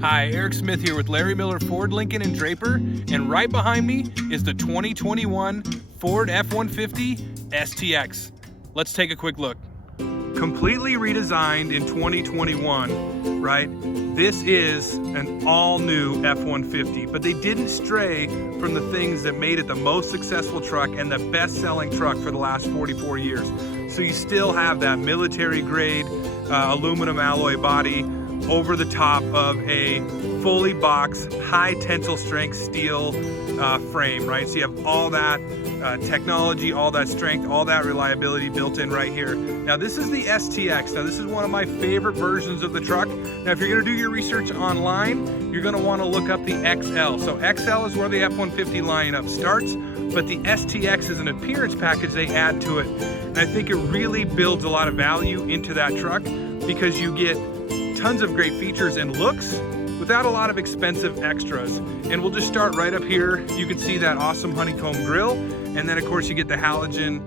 Hi, Eric Smith here with Larry Miller Ford, Lincoln & Draper, and right behind me is the 2021 Ford F-150 STX. Let's take a quick look. Completely redesigned in 2021, right? This is an all-new F-150, but they didn't stray from the things that made it the most successful truck and the best-selling truck for the last 44 years. So you still have that military-grade aluminum alloy body over the top of a fully boxed, high tensile strength steel frame, right? So you have all that technology, all that strength, all that reliability built in right here. Now this is the STX. Now this is one of my favorite versions of the truck. Now if you're gonna do your research online, you're gonna wanna look up the XL. So XL is where the F-150 lineup starts, but the STX is an appearance package they add to it. And I think it really builds a lot of value into that truck because you get tons of great features and looks without a lot of expensive extras. And we'll just start right up here. You can see that awesome honeycomb grille. And then of course you get the halogen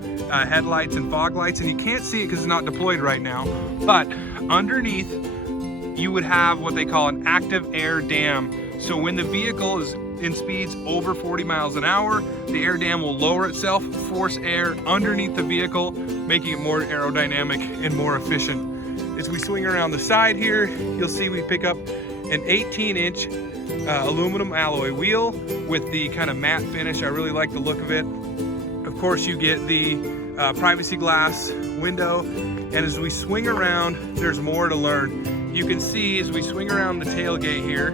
headlights and fog lights, and you can't see it because it's not deployed right now. But underneath, you would have what they call an active air dam. So when the vehicle is in speeds over 40 miles an hour, the air dam will lower itself, force air underneath the vehicle, making it more aerodynamic and more efficient. As we swing around the side here, you'll see we pick up an 18-inch aluminum alloy wheel with the kind of matte finish. I really like the look of it. Of course, you get the privacy glass window, and as we swing around, there's more to learn. You can see as we swing around the tailgate here,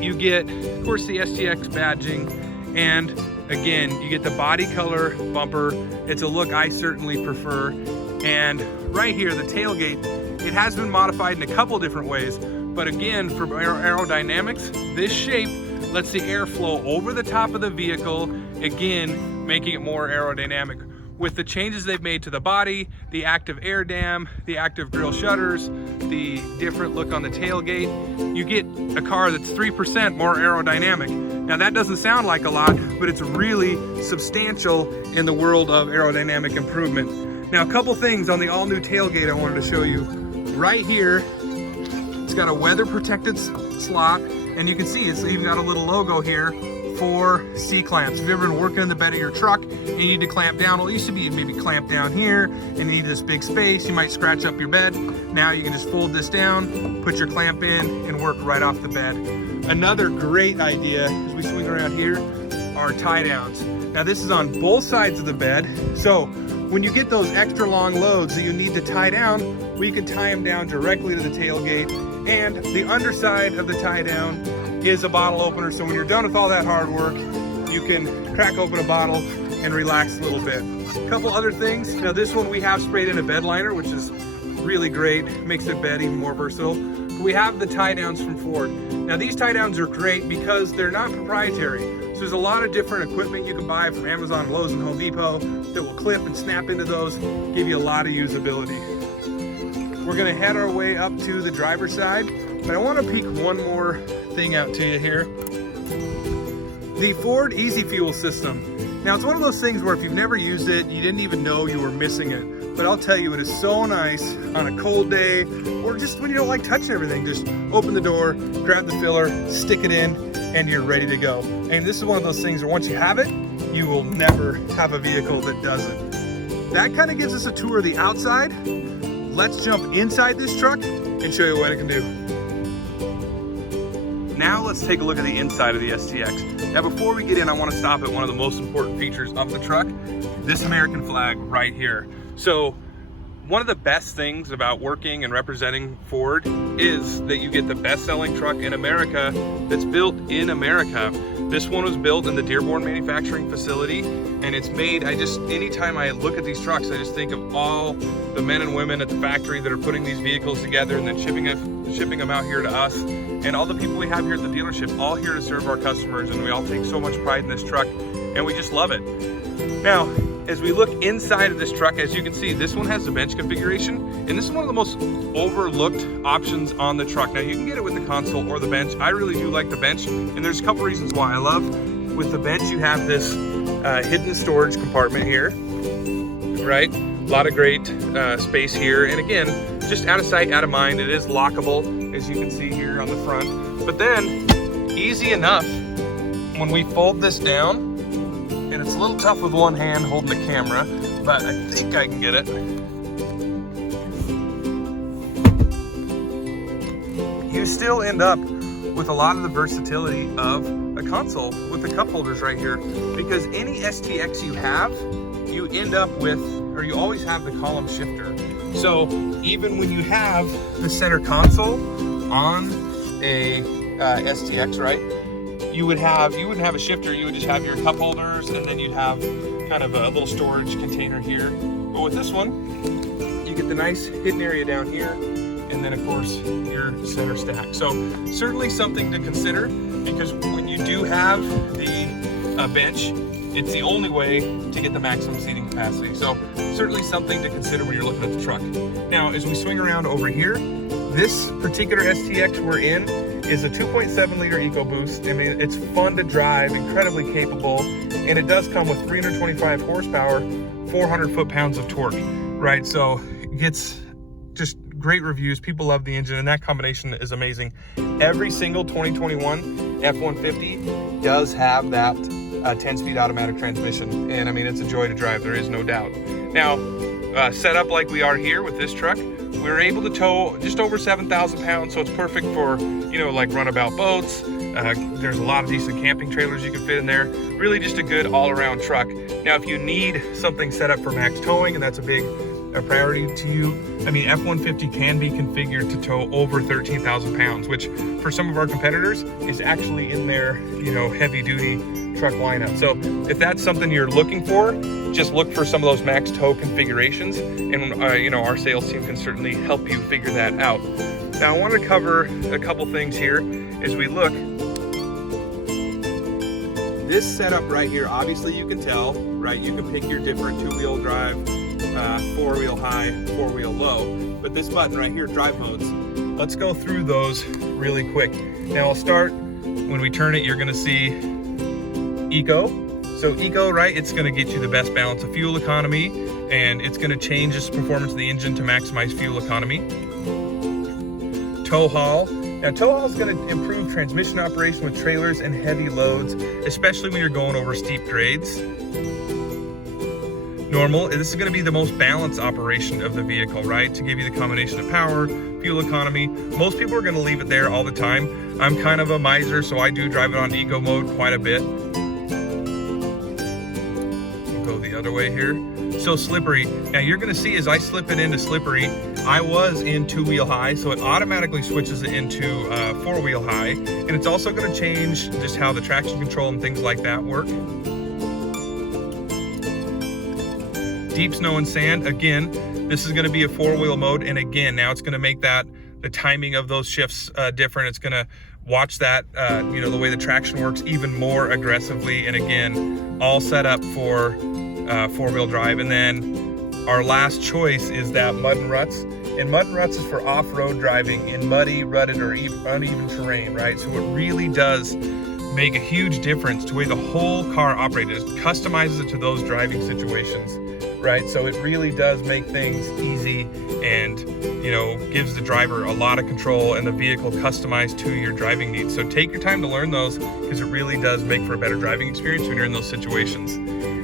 you get, of course, the STX badging, and again, you get the body color bumper. It's a look I certainly prefer. And right here, the tailgate, it has been modified in a couple different ways, but again, for aerodynamics, this shape lets the air flow over the top of the vehicle, again, making it more aerodynamic. With the changes they've made to the body, the active air dam, the active grille shutters, the different look on the tailgate, you get a car that's 3% more aerodynamic. Now that doesn't sound like a lot, but it's really substantial in the world of aerodynamic improvement. Now, a couple things on the all-new tailgate I wanted to show you. Right here, it's got a weather-protected slot, and you can see it's even got a little logo here for C-clamps. If you've ever been working in the bed of your truck and you need to clamp down, well, it used to be maybe clamp down here and you need this big space, you might scratch up your bed. Now you can just fold this down, put your clamp in, and work right off the bed. Another great idea as we swing around here are tie downs. Now this is on both sides of the bed, so when you get those extra long loads that you need to tie down, well, you can tie them down directly to the tailgate. And the underside of the tie down is a bottle opener. So when you're done with all that hard work, you can crack open a bottle and relax a little bit. A couple other things. Now this one we have sprayed in a bed liner, which is really great. Makes the bed even more versatile. But we have the tie downs from Ford. Now these tie downs are great because they're not proprietary. So there's a lot of different equipment you can buy from Amazon, Lowe's, and Home Depot that will clip and snap into those, give you a lot of usability. We're gonna head our way up to the driver's side, but I wanna peek one more thing out to you here. The Ford Easy Fuel system. Now it's one of those things where if you've never used it, you didn't even know you were missing it. But I'll tell you, it is so nice on a cold day, or just when you don't like touching everything. Just open the door, grab the filler, stick it in, and you're ready to go. And this is one of those things where once you have it, you will never have a vehicle that doesn't. That kind of gives us a tour of the outside. Let's jump inside this truck and show you what it can do. Now let's take a look at the inside of the STX. Now before we get in, I want to stop at one of the most important features of the truck, this American flag right here. So one of the best things about working and representing Ford is that you get the best-selling truck in America that's built in America. This one was built in the Dearborn manufacturing facility, and it's made, anytime I look at these trucks, I just think of all the men and women at the factory that are putting these vehicles together and then shipping them out here to us, and all the people we have here at the dealership, all here to serve our customers, and we all take so much pride in this truck, and we just love it. Now, as we look inside of this truck, as you can see, this one has the bench configuration, and this is one of the most overlooked options on the truck. Now, you can get it with the console or the bench. I really do like the bench, and there's a couple reasons why I love. With the bench, you have this hidden storage compartment here, right? A lot of great space here, and again, just out of sight, out of mind. It is lockable. as you can see here on the front. But then, easy enough, when we fold this down, and it's a little tough with one hand holding the camera, but I think I can get it. You still end up with a lot of the versatility of a console with the cup holders right here, because any STX you have, you end up with, or you always have the column shifter. So even when you have the center console on a STX, right, you wouldn't have a shifter, you would just have your cup holders, and then you'd have kind of a little storage container here. But with this one, you get the nice hidden area down here, and then of course your center stack. So certainly something to consider, because when you do have the bench, it's the only way to get the maximum seating capacity. So certainly something to consider when you're looking at the truck. Now, as we swing around over here, this particular STX we're in is a 2.7 liter Ecoboost. I mean, it's fun to drive, incredibly capable, and it does come with 325 horsepower, 400 foot-pounds of torque, right? So it gets just great reviews. People love the engine, and that combination is amazing. Every single 2021 F-150 does have that 10-speed automatic transmission, and I mean, it's a joy to drive, there is no doubt. Now, set up like we are here with this truck, we're able to tow just over 7,000 pounds, so it's perfect for, you know, like runabout boats. There's a lot of decent camping trailers you can fit in there. Really just a good all-around truck. Now, if you need something set up for max towing, and that's a big priority to you, I mean, F-150 can be configured to tow over 13,000 pounds, which for some of our competitors is actually in their, you know, heavy-duty truck lineup. So if that's something you're looking for, just look for some of those max tow configurations, and you know, our sales team can certainly help you figure that out. Now, I want to cover a couple things here as we look. This setup right here, obviously you can tell, right? You can pick your different two-wheel drive, four-wheel high, four-wheel low, but this button right here, drive modes, let's go through those really quick. Now I'll start, when we turn it, you're gonna see Eco. So Eco, right, it's gonna get you the best balance of fuel economy, and it's gonna change the performance of the engine to maximize fuel economy. Tow haul. Now, tow haul is going to improve transmission operation with trailers and heavy loads, especially when you're going over steep grades. Normal, this is going to be the most balanced operation of the vehicle, right? To give you the combination of power, fuel economy. Most people are going to leave it there all the time. I'm kind of a miser, so I do drive it on eco mode quite a bit. We'll go the other way here. So slippery. Now you're going to see as I slip it into slippery, I was in two-wheel high, so it automatically switches it into four-wheel high, and it's also going to change just how the traction control and things like that work. Deep snow and sand, again, this is going to be a four-wheel mode, and again, now it's going to make that the timing of those shifts different. It's going to watch that, you know, the way the traction works even more aggressively, and again, all set up for four-wheel drive. And then our last choice is that mud and ruts. And mud and ruts is for off-road driving in muddy, rutted, or uneven terrain, right? So it really does make a huge difference to the way the whole car operates. It customizes it to those driving situations, right? So it really does make things easy, and, you know, gives the driver a lot of control and the vehicle customized to your driving needs. So take your time to learn those, because it really does make for a better driving experience when you're in those situations.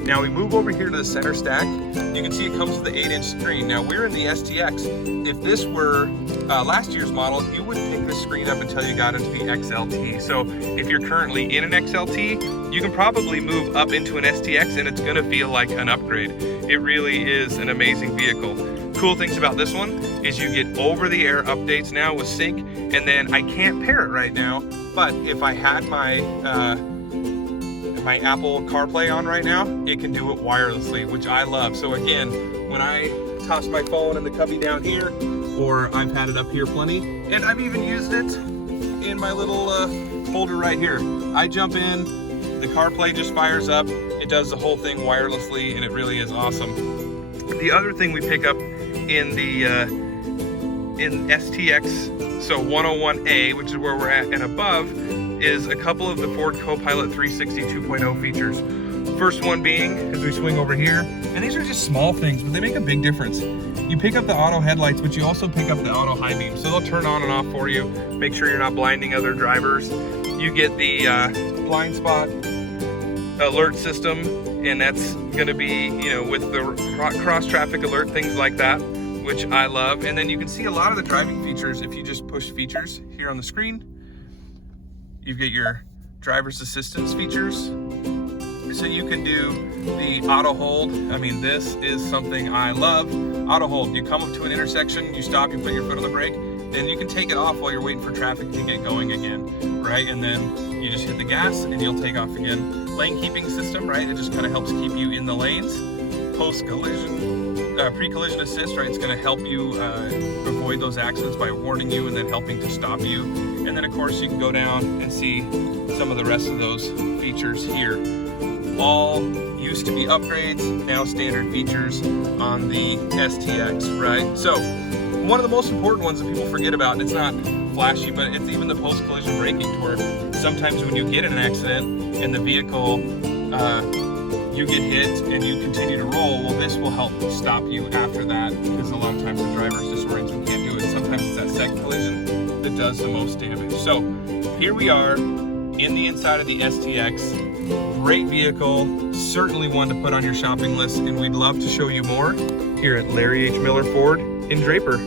Now we move over here to the center stack. You can see it comes with the 8-inch screen. Now we're in the STX. If this were last year's model, you would pick the screen up until you got into the XLT. So if you're currently in an XLT, you can probably move up into an STX, and it's gonna feel like an upgrade. It really is an amazing vehicle. Cool things about this one is you get over-the-air updates now with sync, and then I can't pair it right now, but if I had my Apple CarPlay on right now, it can do it wirelessly, which I love. So again, when I toss my phone in the cubby down here, or I've had it up here plenty, and I've even used it in my little holder right here. I jump in, the CarPlay just fires up, it does the whole thing wirelessly, and it really is awesome. The other thing we pick up in the in STX, so 101A, which is where we're at, and above, is a couple of the Ford Copilot 360 2.0 features. First one being, as we swing over here, and these are just small things, but they make a big difference. You pick up the auto headlights, but you also pick up the auto high beam. So they'll turn on and off for you. Make sure you're not blinding other drivers. You get the blind spot alert system, and that's gonna be, you know, with the cross traffic alert, things like that, which I love. And then you can see a lot of the driving features if you just push features here on the screen. You get your driver's assistance features. So you can do the auto hold. I mean, this is something I love. Auto hold, you come up to an intersection, you stop, you put your foot on the brake, then you can take it off while you're waiting for traffic to get going again, right? And then you just hit the gas and you'll take off again. Lane keeping system, right? It just kind of helps keep you in the lanes. Post-collision, pre-collision assist, right? It's gonna help you avoid those accidents by warning you and then helping to stop you. And then of course you can go down and see some of the rest of those features here. All used to be upgrades, now standard features on the STX, right? So one of the most important ones that people forget about, and it's not flashy, but it's even the post-collision braking, to where sometimes when you get in an accident and the vehicle, you get hit and you continue to roll, well, this will help stop you after that, because a lot of times the driver's disoriented and can't do it. Sometimes it's that second collision that does the most damage. So here we are in the inside of the STX. Great vehicle, certainly one to put on your shopping list, and we'd love to show you more here at Larry H. Miller Ford in Draper.